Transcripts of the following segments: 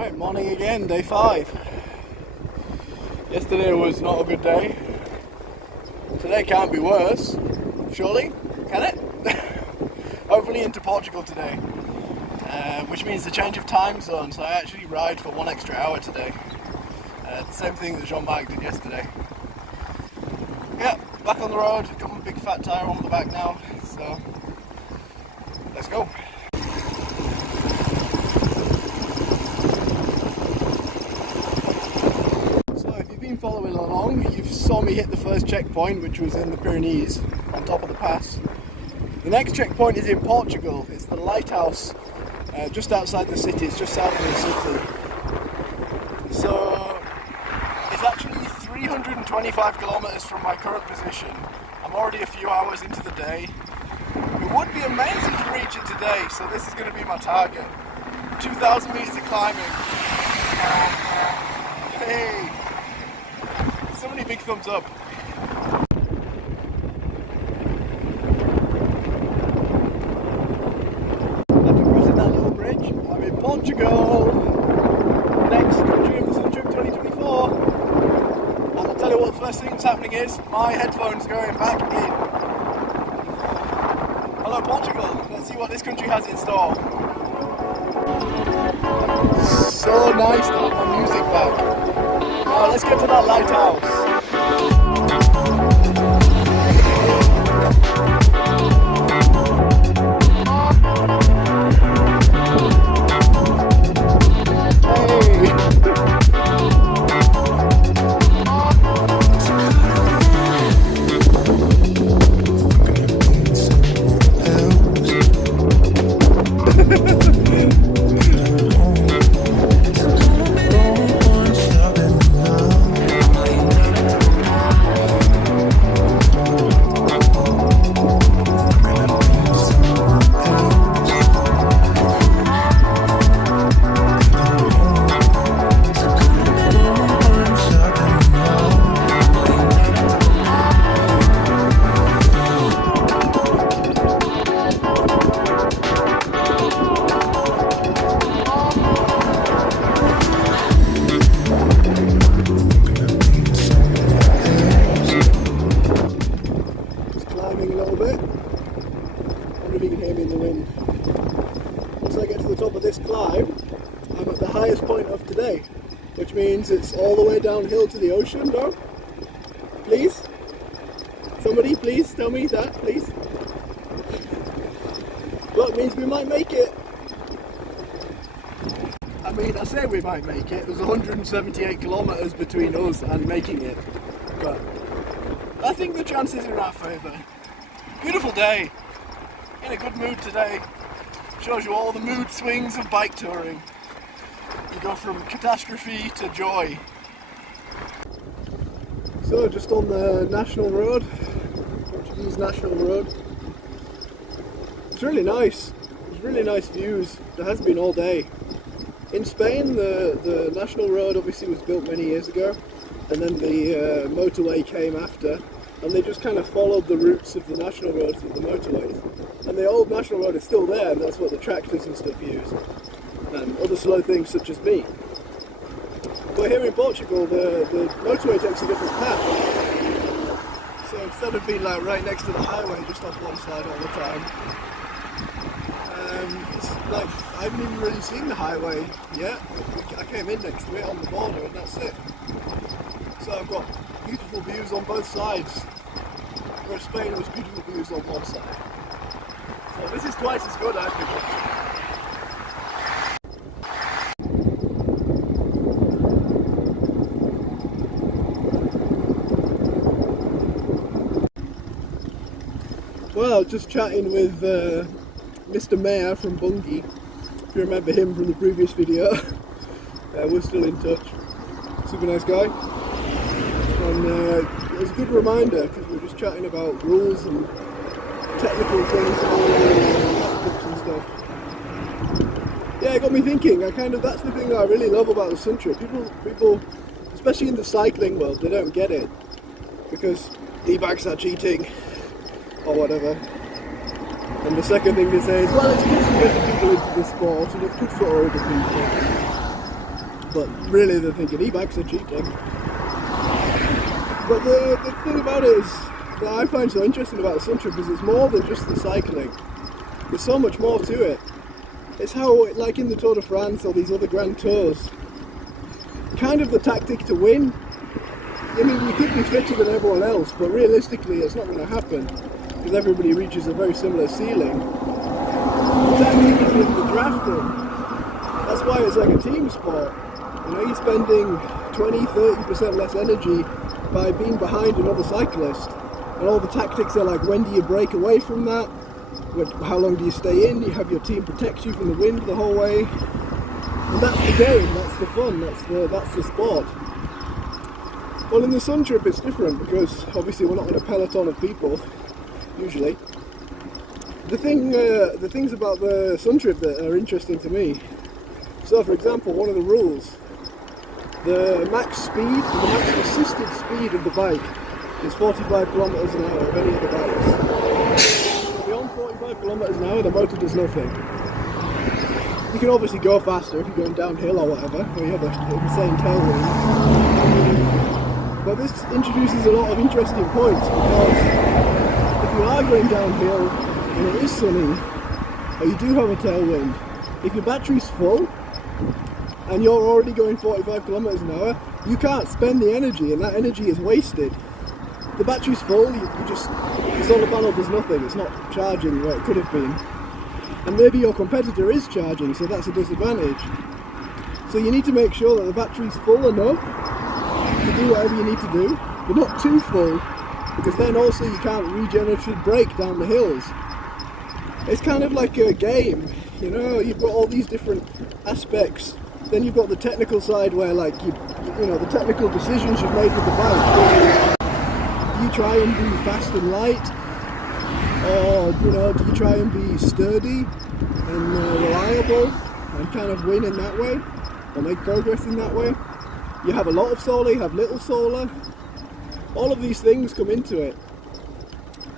Right, morning again, day 5. Yesterday was not a good day. Today can't be worse, surely? Can it? Hopefully into Portugal today, which means the change of time zone, so I actually ride for 1 extra hour today. The same thing that Jean-Marc did yesterday. Yeah, back on the road, got my big fat tyre on the back now, so let's go. Following along, you saw me hit the first checkpoint, which was in the Pyrenees on top of the pass. The next checkpoint is in Portugal. It's the lighthouse just outside the city. It's just south of the city. So it's actually 325 kilometers from my current position. I'm already a few hours into the day. It would be amazing to reach it today, so this is going to be my target. 2,000 meters of climbing. Hey! So many big thumbs up. After crossing that little bridge, I'm in Portugal. Next country of the Sun Trip 2024. And I'll tell you what the first thing that's happening is, my headphones going back in. Hello Portugal, let's see what this country has in store. So nice to have my music back. Now let's get to that lighthouse. I'm at the highest point of today, which means it's all the way downhill to the ocean, no? Please? Somebody please tell me that, please? Well, it means we might make it. I mean, I say we might make it. There's 178 kilometers between us and making it, but I think the chances are in our favour. Beautiful day. In a good mood today. Shows you all the mood swings of bike touring. You go from catastrophe to joy. So just on the national road, Portuguese national road. It's really nice. There's really nice views. There has been all day. In Spain, the national road obviously was built many years ago, and then the motorway came after, and they just kind of followed the routes of the national roads with the motorways. And the old national road is still there, and that's what the tractors and stuff use, and other slow things such as me. But here in Portugal, the motorway takes a different path. So instead of being like right next to the highway, just off one side all the time, it's like I haven't even really seen the highway yet. I came in next to it on the border, and that's it. So I've got beautiful views on both sides, whereas Spain was beautiful views on one side. So this is twice as good, I think. Well, just chatting with Mr. Mayor from Bungie. If you remember him from the previous video, we're still in touch. Super nice guy. And it was a good reminder, because we were just chatting about rules and technical things and stuff. Yeah, it got me thinking. That's the thing that I really love about the Sun Trip. People, especially in the cycling world, they don't get it because e-bikes are cheating or whatever. And the second thing they say is, well, it's good for getting people into the sport and it's good for older people. but really they're thinking e-bikes are cheating. But the thing about it is, that I find so interesting about the Sun Trip is it's more than just the cycling. There's so much more to it. It's how, like in the Tour de France or these other Grand Tours, kind of the tactic to win. I mean, you could be fitter than everyone else, but realistically it's not going to happen because everybody reaches a very similar ceiling. The tactic is in the drafting. That's why it's like a team sport. You know, you're spending 20-30% less energy by being behind another cyclist. And all the tactics are like, when do you break away from that? How long do you stay in? You have your team protect you from the wind the whole way. And that's the game, that's the fun, that's the sport. Well, in the Sun Trip it's different because obviously we're not in a peloton of people, usually. The things about the Sun Trip that are interesting to me. So for example, one of the rules, the max speed, the max assisted speed of the bike is 45 kilometers an hour of any of the bikes. So beyond 45 kilometers an hour, the motor does nothing. You can obviously go faster if you're going downhill or whatever, or you have an insane tailwind. But this introduces a lot of interesting points because if you are going downhill and it is sunny, or you do have a tailwind, if your battery's full and you're already going 45 kilometers an hour, you can't spend the energy, and that energy is wasted. The battery's full, the solar panel does nothing, it's not charging where it could have been. And maybe your competitor is charging, so that's a disadvantage. So you need to make sure that the battery's full enough to do whatever you need to do, but not too full, because then also you can't regeneratively brake down the hills. It's kind of like a game, you know, you've got all these different aspects. Then you've got the technical side where, like, you know, the technical decisions you've made with the bike. Do you try and be fast and light? Or, you know, do you try and be sturdy and reliable and kind of win in that way? Or make progress in that way? You have a lot of solar, you have little solar. All of these things come into it.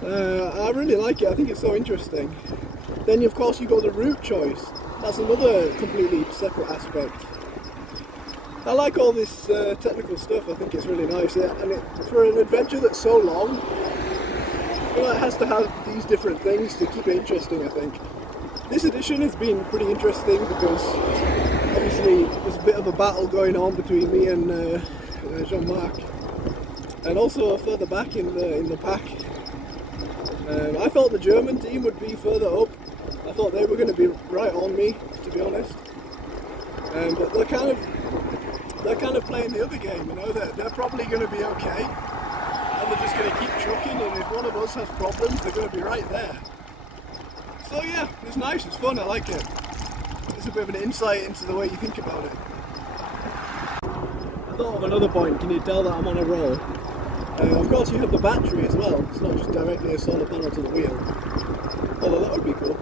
I really like it, I think it's so interesting. Then, of course, you've got the route choice. That's another completely separate aspect. I like all this technical stuff, I think it's really nice. And for an adventure that's so long, you know, it has to have these different things to keep it interesting, I think. This edition has been pretty interesting because obviously there's a bit of a battle going on between me and Jean-Marc. And also further back in the pack. I thought the German team would be further up. I thought they were going to be right on me, to be honest. But they're kind of playing the other game, you know. They're probably going to be okay, and they're just going to keep trucking. And if one of us has problems, they're going to be right there. So yeah, it's nice, it's fun, I like it. It's a bit of an insight into the way you think about it. I thought of another point. Can you tell that I'm on a roll? Of course, you have the battery as well. It's not just directly a solar panel to the wheel, although that would be cool.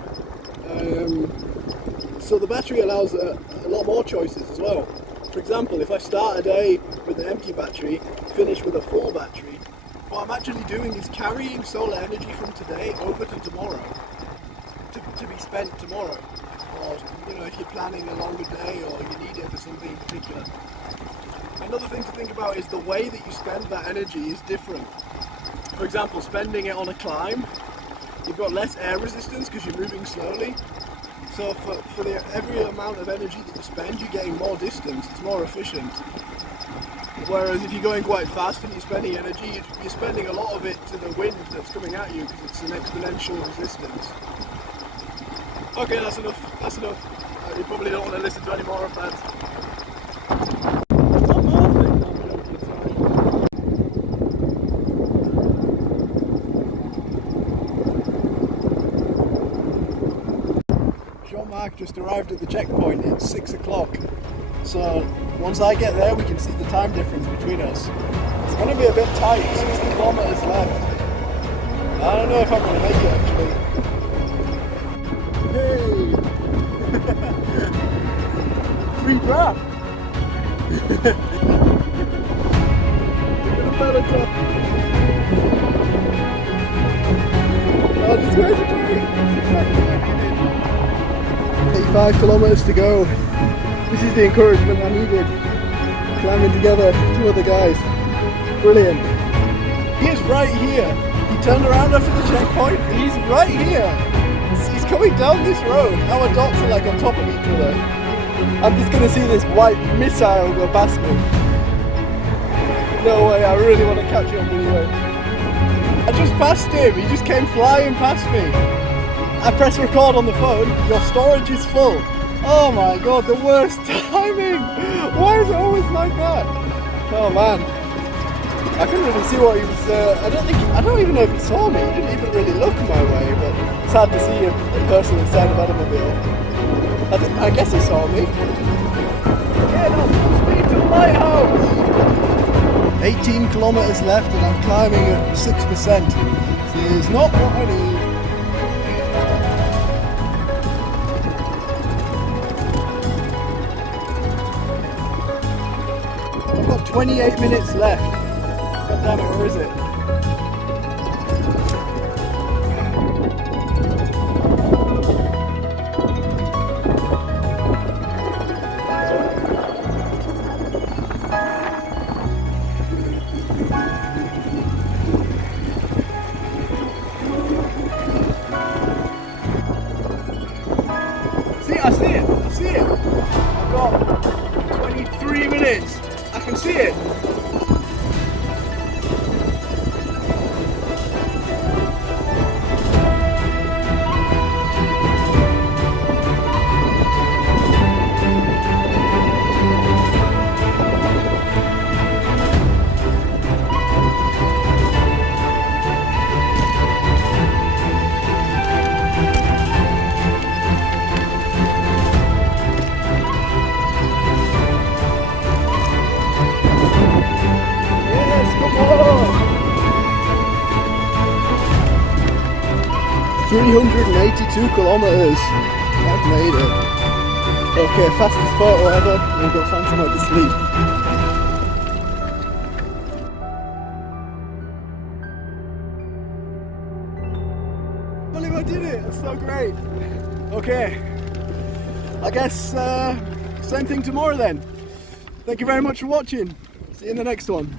So the battery allows a lot more choices as well. For example, if I start a day with an empty battery, finish with a full battery, what I'm actually doing is carrying solar energy from today over to tomorrow, to be spent tomorrow. Or, you know, if you're planning a longer day or you need it for something particular. Another thing to think about is the way that you spend that energy is different. For example, spending it on a climb, you've got less air resistance because you're moving slowly. So for every amount of energy that you spend, you're getting more distance, it's more efficient. Whereas if you're going quite fast and you're spending energy, you're spending a lot of it to the wind that's coming at you because it's an exponential resistance. Okay, that's enough. You probably don't want to listen to any more of that. One more thing, I'm joking, sorry. Jean-Marc just arrived at the checkpoint. It's 6 o'clock. So once I get there, we can see the time difference between us. It's going to be a bit tight, 60 kilometers left. I don't know if I'm going to make it actually. Hey! Free draft! We're gonna peloton. Oh, these guys are coming! 85 kilometers to go. This is the encouragement I needed. Climbing together, 2 other guys. Brilliant. He is right here. He turned around after the checkpoint. He's right here. He's coming down this road. Our dots are like on top of each other. I'm just going to see this white missile go past me. No way, I really want to catch you on video. I just passed him. He just came flying past me. I press record on the phone. Your storage is full. Oh my god, the worst timing. Why is it always like that? Oh man. I couldn't really see what he was, I don't even know if he saw me. He didn't even really look my way, but it's hard to see a person inside of automobile. I guess he saw me. Yeah, no, full speed to the lighthouse! 18 kilometers left and I'm climbing at 6%. This is not what I need. I've got 28 minutes left. God damn it, where is it? I see it. I've got 23 minutes. I can see it. Yes, come on! 382 kilometers. I've made it. Okay, fastest photo ever. We'll go find somewhere to sleep. I believe I did it. That's so great. Okay. I guess same thing tomorrow then. Thank you very much for watching. See you in the next one.